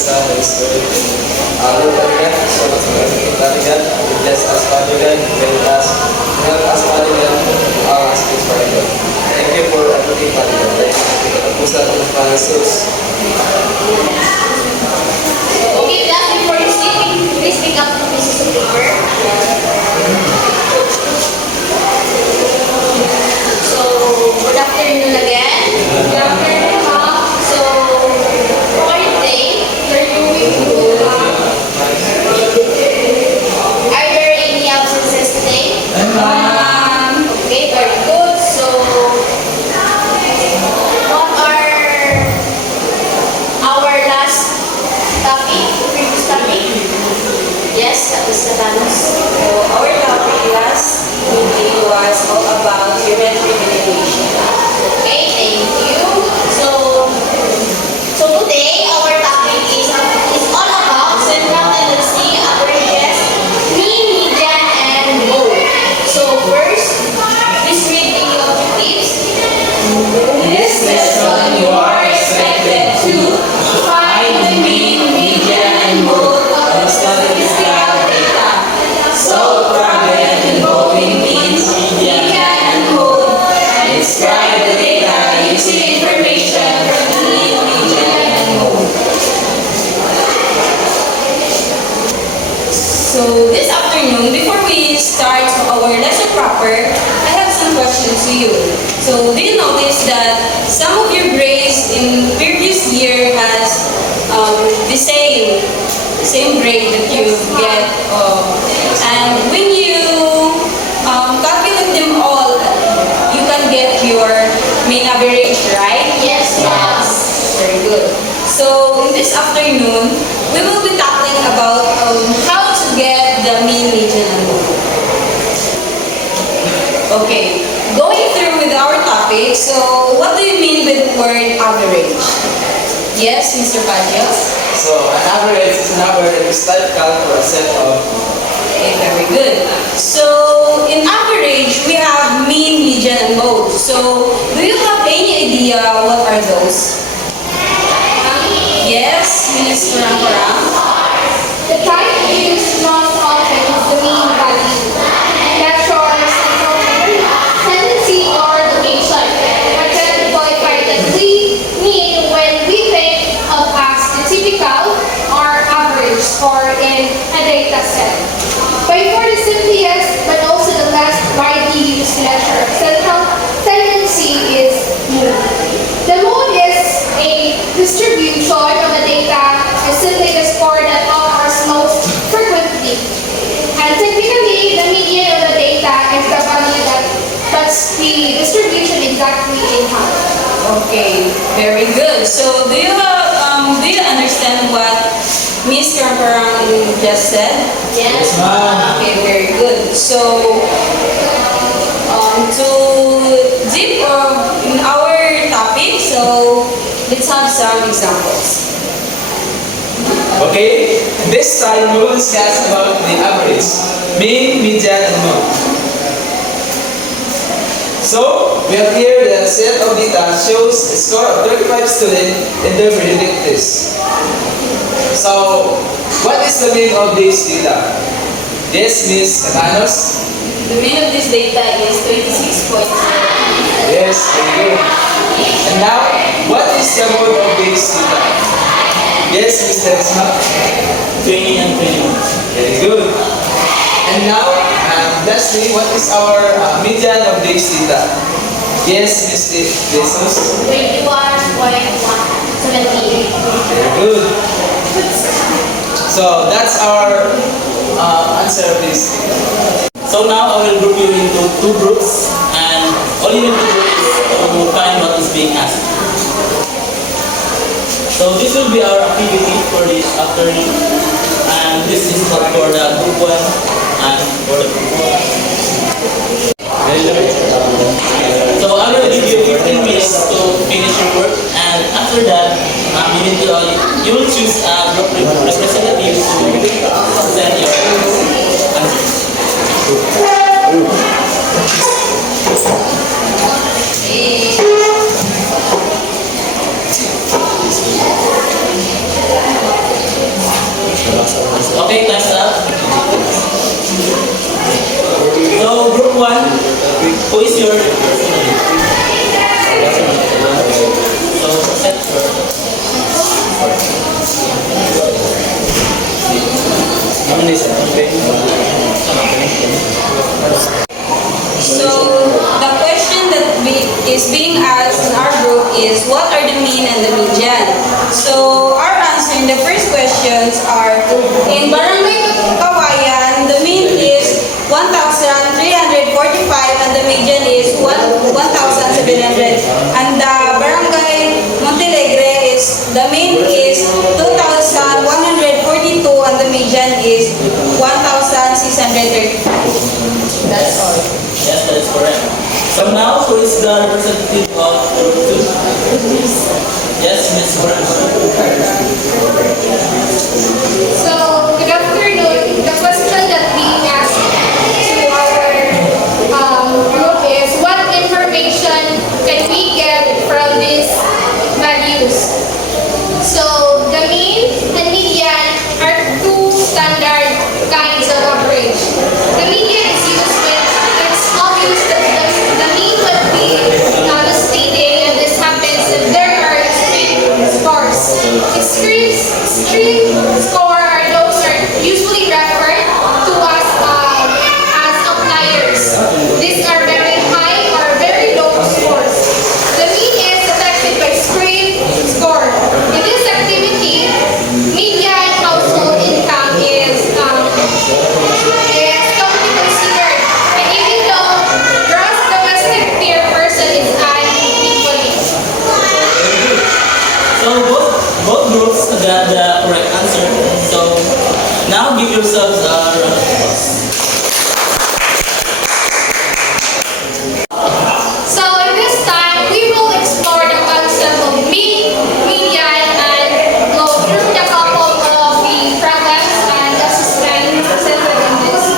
Son, Holy Spirit. Lord, Father God, so much for everything, Father God. You bless us, Father God. Guide us. Help us, Father God. All aspects, Father God. Thank you for everything, Father God. Thank you for the pusa of Father Jesus. Okay, last before you sleep, please pick up the pieces of paper. So, good afternoon again. Good afternoon, ma'am. So, for today, we're going to are there any absences today? Okay, very good. So, what are our last topic? Previous topic? Yes, that was Tagalog. So our topic last meeting was all about geometric elevation. Okay, thank you. So today our topic is all about central tendency, averages, mean, median, and mode. So first, please read the objectives. This lesson you are expected to find the mean, median, and mode of statistical data. Solve problem involving means, median, and mode, and describe the data using information from the mean, median, and mode. So this afternoon, before we start our lesson proper, I have some questions to you. So do you notice that some of your grades in previous year has the same grade that you get, and when you calculate them all, you can get your mean average, right? Yes, yes. Very good. So in this afternoon, we will be talking about how to get the mean, median, and mode. Okay, going through with our topic, so what do you mean with the word average? Yes, Mr. Padios? So, an average is a number that is typical for a set of. Okay, very good. So, in average, we have mean, median, and mode. So, do you have any idea what are those? Yes, Mr. Ramparang? The type used most often is the mean value. Measures tendency or location. A trend qualified that we mean when we think of as the typical or average score in a data set. By far the simplest but also the less widely used measure of central tendency is mode. The mode is a distribution of the data is simply the score that occurs most frequently. And technically, the median of the data is the value that cuts the distribution exactly in half. Okay, very good. So, do you understand what Ms. Ramparang just said? Yes. Okay, very good. So, to deep in our topic, so let's have some examples. Okay, this time we will discuss about the average, mean, median, and mode. So, we have here the set of data shows a score of 35 students in the periodic test. So, what is the mean of this data? Yes, Ms. Catanos? The mean of this data is 26.0. Yes, very good. And now, what is the mode of this data? Yes, Mr. Esma? 20 and 21. Very good. And now, lastly, what is our median of this data? Yes, Mr. Jesus? 21.117. Very good. So, that's our answer of this. So now I will group you into two groups, and all you need to do is to find what is being asked. So this will be our activity for this afternoon, and this is for the group 1 and for the group 4. So I will give you 15 minutes to finish your work, and after that, you will choose a group representative to present your answers. So the question that is being asked in our group is what are the mean and the median? So our answer in the first questions are in Barangay Kawayan, the mean is 1,345 and the median is 1,700. And the Barangay Montelegre is the mean is 2,142 and the median is 1,630. That's all. Yes, that is correct. So now, who is the representative of Group 2? Yes, Ms. Brown. So, good afternoon. The question that being asked to our group is, what information can we get from these values? So, the mean and median are two standard kinds of average. The median is used when it's obvious that the mean would be misleading, and this happens if there are extreme scores. Extreme score are those are usually referred to as outliers. These are very high or very low scores. The mean is affected by extreme score. In this activity, median household income is commonly considered, and even though gross domestic per person is unequally. So both groups got the correct answer. So now give yourselves a round of applause. So in this time, we will explore the concept of mean, median, and go through the couple of the problems and assessment presented in this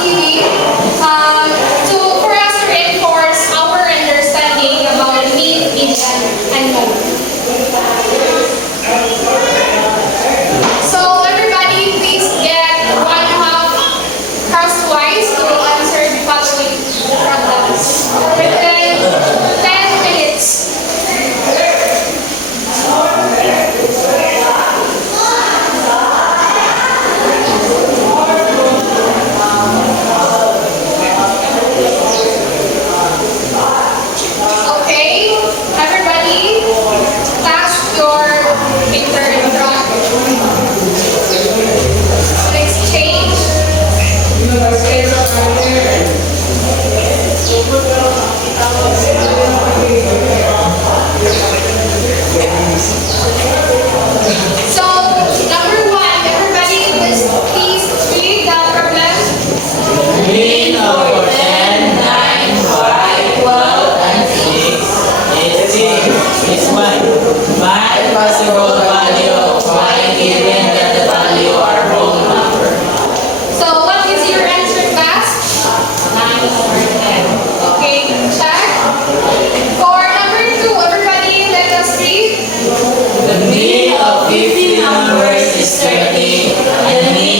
TV. For us to reinforce our understanding about mean, median, and mode. So everybody, please get 1/2 crosswise to answer the following problems. Within 10 minutes. Okay, everybody, pass your paper in front. Exchange. So, number 1, everybody, please read the problem. Mean of 10, 9, 5, 12, and 6 is 1. Find possible value of y given that the value are whole number. So, what is your answer, class? 9 or 10. Okay, check. For number 2, everybody, let us read. The mean of 50 numbers is 30, and the mean